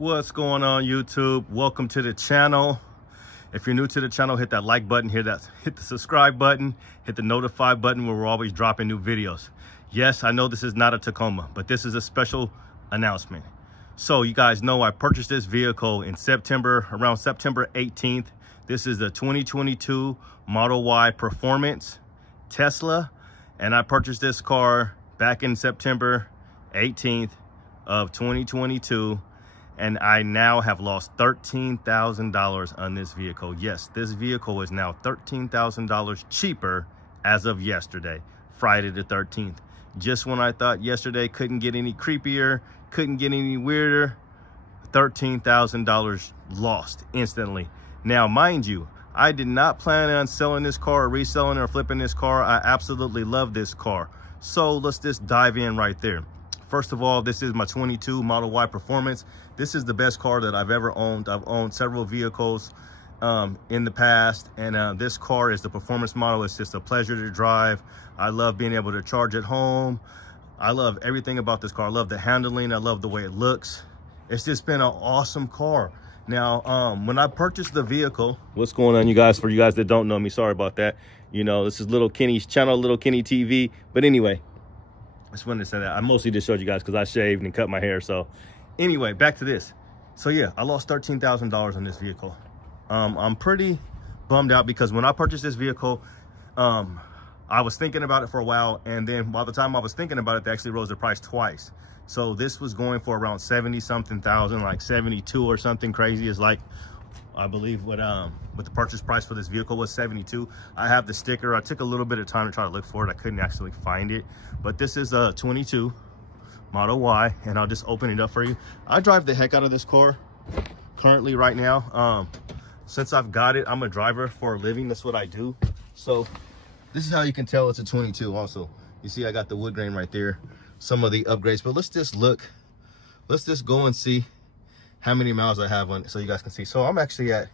What's going on, YouTube? Welcome to the channel. If you're new to the channel, hit that like button, hit the subscribe button, hit the notify button where we're always dropping new videos. Yes, I know this is not a Tacoma, but this is a special announcement. So you guys know I purchased this vehicle in September, around September 18th. This is the 2022 Model Y Performance Tesla, and I purchased this car back in September 18th of 2022. And I now have lost $13,000 on this vehicle. Yes, this vehicle is now $13,000 cheaper as of yesterday, Friday the 13th. Just when I thought yesterday couldn't get any creepier, couldn't get any weirder, $13,000 lost instantly. Now, mind you, I did not plan on selling this car or reselling or flipping this car. I absolutely love this car. So let's just dive in right there. First of all, this is my 22 Model Y Performance. This is the best car that I've ever owned. I've owned several vehicles in the past, and this car is the performance model. It's just a pleasure to drive. I love being able to charge at home. I love everything about this car. I love the handling. I love the way it looks. It's just been an awesome car. Now, when I purchased the vehicle, what's going on, you guys? For you guys that don't know me, sorry about that. You know, this is Little Kenny's channel, Little Kenny TV. But anyway, I just wanted to say that. I mostly just showed you guys because I shaved and cut my hair. So anyway, back to this. So yeah, I lost $13,000 on this vehicle. I'm pretty bummed out because when I purchased this vehicle, I was thinking about it for a while. And then by the time I was thinking about it, they actually rose the price twice. So this was going for around 70 something thousand, like 72 or something crazy. Is like, I believe what the purchase price for this vehicle was 72. I have the sticker. I took a little bit of time to try to look for it. I couldn't actually find it, but this is a 22 Model Y, and I'll just open it up for you. I drive the heck out of this car currently right now. Since I've got it, I'm a driver for a living. That's what I do. So this is how you can tell it's a 22 also. You see, I got the wood grain right there, some of the upgrades, but let's just look. Let's just go and see how many miles I have on it so you guys can see. So I'm actually at,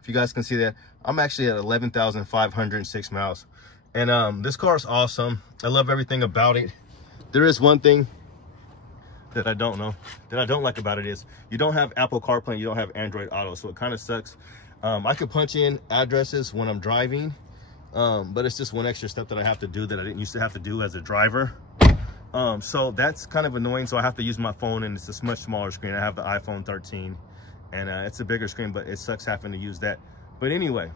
if you guys can see that, I'm actually at 11,506 miles. And this car is awesome. I love everything about it. There is one thing that I don't like about it is you don't have Apple CarPlay, you don't have Android Auto, so it kind of sucks. I could punch in addresses when I'm driving, but it's just one extra step that I have to do that I didn't used to have to do as a driver. So that's kind of annoying. So I have to use my phone, and it's a much smaller screen. I have the iPhone 13, and it's a bigger screen, but it sucks having to use that. But anyway,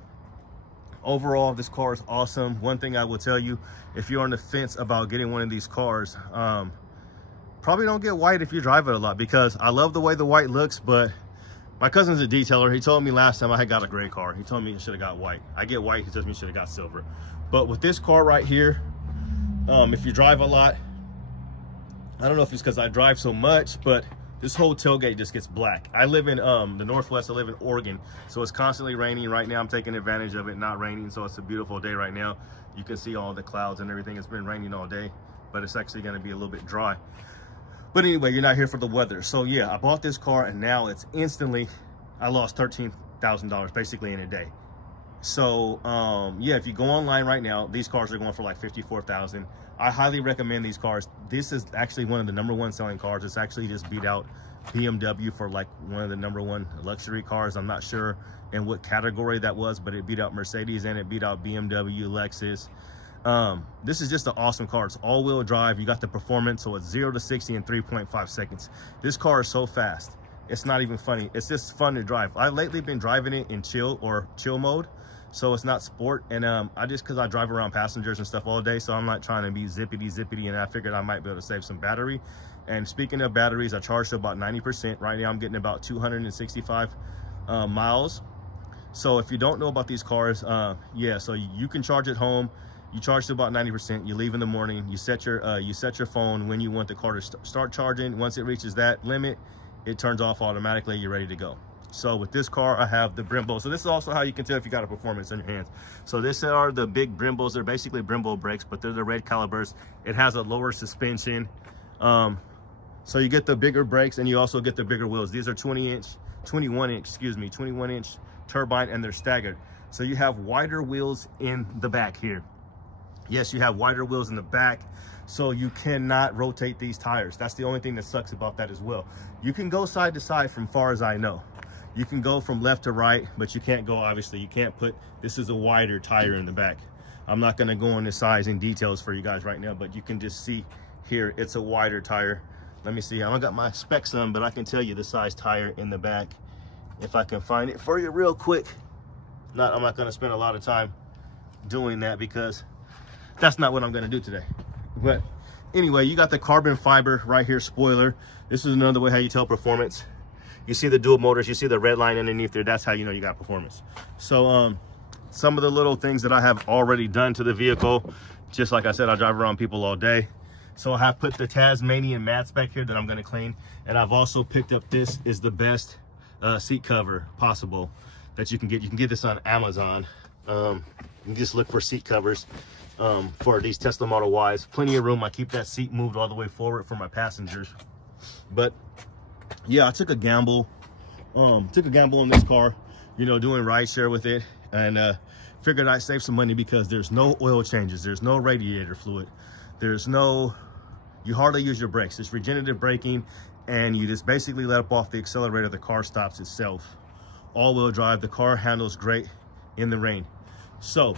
overall, this car is awesome. One thing I will tell you, if you're on the fence about getting one of these cars, probably don't get white if you drive it a lot, because I love the way the white looks, but my cousin's a detailer. He told me last time I had got a gray car, he told me I should have got white. I get white, he tells me I should have got silver. But with this car right here, if you drive a lot, I don't know if it's because I drive so much, but this whole tailgate just gets black. I live in the Northwest. I live in Oregon, so it's constantly raining right now. I'm taking advantage of it not raining, so it's a beautiful day right now. You can see all the clouds and everything. It's been raining all day, but it's actually going to be a little bit dry. But anyway, you're not here for the weather. So yeah, I bought this car, and now it's instantly, I lost $13,000 basically in a day. So yeah, if you go online right now, these cars are going for like $54,000. I highly recommend these cars. This is actually one of the #1 selling cars. It's actually just beat out BMW for like one of the #1 luxury cars. I'm not sure in what category that was, but it beat out Mercedes and it beat out BMW, Lexus. This is just an awesome car. It's all-wheel drive. You got the performance, so it's 0 to 60 in 3.5 seconds. This car is so fast, it's not even funny. It's just fun to drive. I've lately been driving it in chill mode, so it's not sport. And because I drive around passengers and stuff all day, so I'm not trying to be zippity, and I figured I might be able to save some battery. And speaking of batteries, I charged to about 90%. Right now I'm getting about 265 miles. So if you don't know about these cars, yeah, so you can charge at home. You charge to about 90%. You leave in the morning. You set your phone when you want the car to start charging. Once it reaches that limit, it turns off automatically. You're ready to go. So with this car, I have the Brembo. So this is also how you can tell if you got a performance in your hands. So these are the big Brembos. They're basically Brembo brakes, but they're the red calibers. It has a lower suspension. So you get the bigger brakes, and you also get the bigger wheels. These are 21 inch turbine, and they're staggered. So you have wider wheels in the back here. Yes, you have wider wheels in the back, so you cannot rotate these tires. That's the only thing that sucks about that as well. You can go side to side from far as I know. You can go from left to right, but you can't go, obviously, you can't put, this is a wider tire in the back. I'm not gonna go into sizing details for you guys right now, but you can just see here, it's a wider tire. Let me see, I don't got my specs on, but I can tell you the size tire in the back. If I can find it for you real quick. I'm not gonna spend a lot of time doing that because that's not what I'm gonna do today. But anyway, you got the carbon fiber right here spoiler. This is another way how you tell performance. You see the dual motors, you see the red line underneath there. That's how you know you got performance. So some of the little things that I have already done to the vehicle, just like I said, I drive around people all day. So I have put the Tasmanian mats back here that I'm gonna clean. And I've also picked up, this is the best seat cover possible that you can get. You can get this on Amazon. You just look for seat covers for these Tesla Model Ys. Plenty of room. I keep that seat moved all the way forward for my passengers. But yeah, I took a gamble. On this car, you know, doing rideshare with it, and figured I'd save some money because there's no oil changes, there's no radiator fluid, you hardly use your brakes. It's regenerative braking, and you just basically let up off the accelerator, the car stops itself. All-wheel drive, the car handles great in the rain. So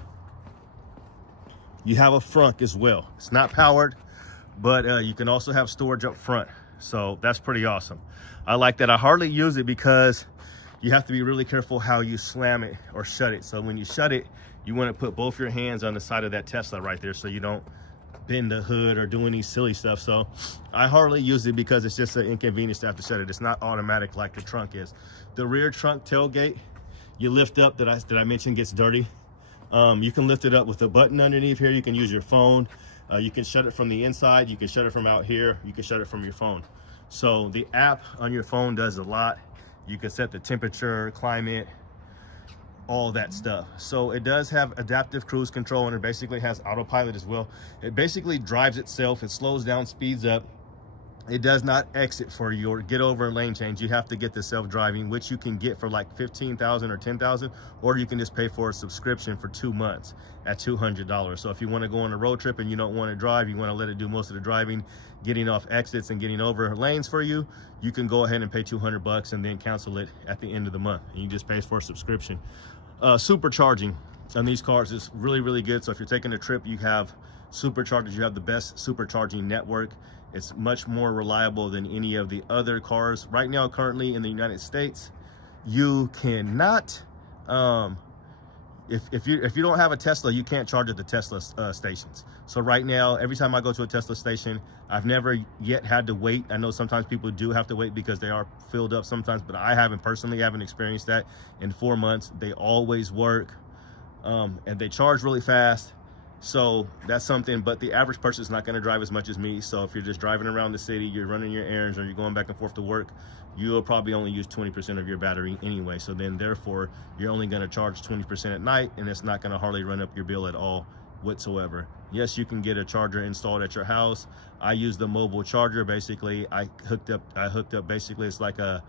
you have a frunk as well. It's not powered, but you can also have storage up front. So that's pretty awesome. I like that. I hardly use it because you have to be really careful how you slam it or shut it. So when you shut it, you want to put both your hands on the side of that Tesla right there so you don't bend the hood or do any silly stuff. So I hardly use it because it's just an inconvenience to have to shut it. It's not automatic like the trunk is. The rear trunk tailgate, you lift up, that I mentioned gets dirty. You can lift it up with a button underneath here. You can use your phone. You can shut it from the inside. You can shut it from out here. You can shut it from your phone. So the app on your phone does a lot. You can set the temperature, climate, all that stuff. So it does have adaptive cruise control, and it basically has autopilot as well. It basically drives itself. It slows down, speeds up. It does not exit for you or get over a lane change. You have to get the self-driving, which you can get for like $15,000 or $10,000, or you can just pay for a subscription for 2 months at $200. So if you want to go on a road trip and you don't want to drive, you want to let it do most of the driving, getting off exits and getting over lanes for you, you can go ahead and pay $200 and then cancel it at the end of the month. And you just pay for a subscription. Supercharging on these cars is really, really good. So if you're taking a trip, you have superchargers. You have the best supercharging network. It's much more reliable than any of the other cars. Right now, currently in the United States, you cannot, if you don't have a Tesla, you can't charge at the Tesla stations. So right now, every time I go to a Tesla station, I've never yet had to wait. I know sometimes people do have to wait because they are filled up sometimes, but I haven't experienced that in 4 months. They always work, and they charge really fast. So that's something, but the average person is not going to drive as much as me. So if you're just driving around the city, you're running your errands, or you're going back and forth to work, you'll probably only use 20% of your battery anyway. So then therefore, you're only going to charge 20% at night, and it's not going to hardly run up your bill at all whatsoever. Yes, you can get a charger installed at your house. I use the mobile charger. Basically, I hooked up basically, it's like a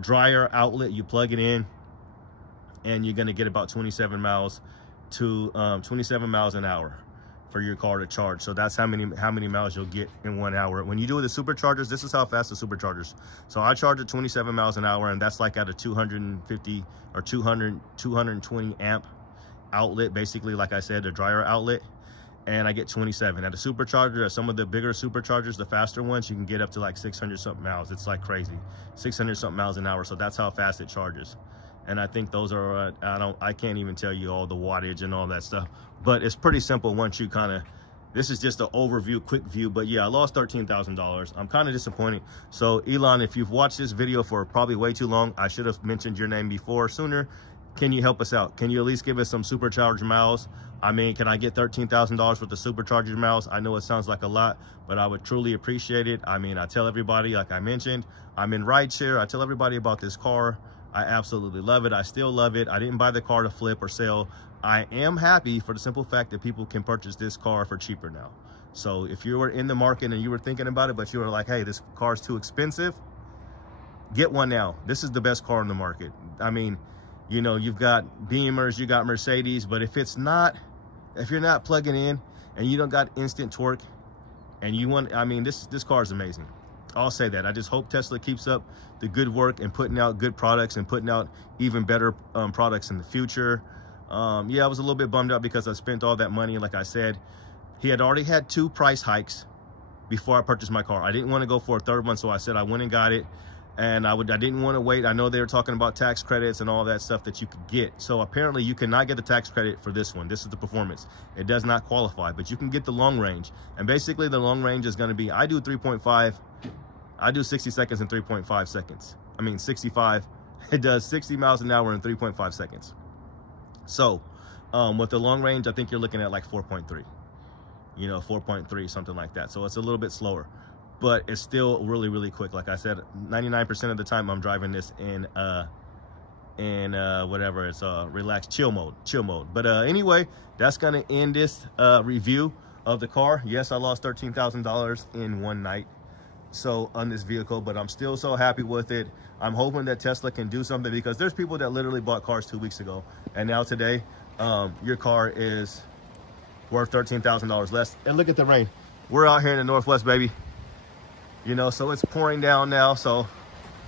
dryer outlet. You plug it in, and you're going to get about 27 miles to 27 miles an hour for your car to charge. So that's how many miles you'll get in 1 hour. When you do the superchargers, this is how fast the superchargers. So I charge at 27 miles an hour, and that's like at a 250 or 220 amp outlet, basically, like I said, a dryer outlet, and I get 27. At a supercharger, at some of the bigger superchargers, the faster ones, you can get up to like 600 something miles. It's like crazy, 600 something miles an hour. So that's how fast it charges. And I think those are, I can't even tell you all the wattage and all that stuff, but it's pretty simple once you this is just an overview, quick view. But yeah, I lost $13,000. I'm kind of disappointed. So Elon, if you've watched this video for probably way too long, I should have mentioned your name sooner. Can you help us out? Can you at least give us some supercharger miles? I mean, can I get $13,000 with the supercharger miles? I know it sounds like a lot, but I would truly appreciate it. I mean, I tell everybody, like I mentioned, I'm in rideshare. I tell everybody about this car. I absolutely love it. I still love it. I didn't buy the car to flip or sell. I am happy for the simple fact that people can purchase this car for cheaper now. So if you were in the market and you were thinking about it, but you were like, hey, this car's too expensive, get one now. This is the best car on the market. I mean, you know, you've got Beamers, you got Mercedes, but if you're not plugging in and you don't got instant torque, and you want, I mean, this car is amazing. I'll say that. I just hope Tesla keeps up the good work and putting out good products and putting out even better products in the future. Yeah, I was a little bit bummed out because I spent all that money. Like I said, he had already had 2 price hikes before I purchased my car. I didn't want to go for a third one, so I said I went and got it. And I didn't want to wait. I know they were talking about tax credits and all that stuff that you could get. So apparently you cannot get the tax credit for this one. This is the performance. It does not qualify, but you can get the long range. And basically the long range is going to be, I do 3.5. I do 60 seconds in 3.5 seconds. I mean 65. It does 60 miles an hour in 3.5 seconds. So with the long range, I think you're looking at like 4.3. You know, 4.3, something like that. So it's a little bit slower, but it's still really, really quick. Like I said, 99% of the time I'm driving this in whatever, it's relaxed chill mode. But anyway, that's gonna end this review of the car. Yes, I lost $13,000 in one night so on this vehicle, but I'm still so happy with it. I'm hoping that Tesla can do something, because there's people that literally bought cars 2 weeks ago, and now today your car is worth $13,000 less. And look at the rain. We're out here in the Northwest, baby. You know, so it's pouring down now, so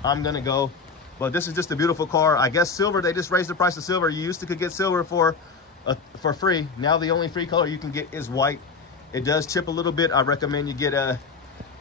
I'm gonna go. But this is just a beautiful car. I guess silver, they just raised the price of silver. You used to could get silver for free. Now the only free color you can get is white. It does chip a little bit. I recommend you get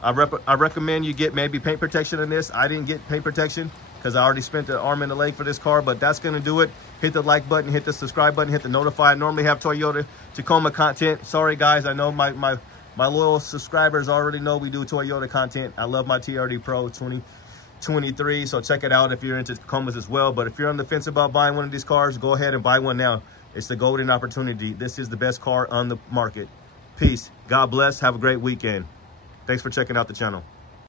I recommend you get maybe paint protection in this. I didn't get paint protection because I already spent the arm and a leg for this car, but that's gonna do it. Hit the like button, hit the subscribe button, hit the notify. I normally have Toyota Tacoma content. Sorry guys, I know my loyal subscribers already know we do Toyota content. I love my TRD Pro 2023, so check it out if you're into Tacomas as well. But if you're on the fence about buying one of these cars, go ahead and buy one now. It's the golden opportunity. This is the best car on the market. Peace. God bless. Have a great weekend. Thanks for checking out the channel.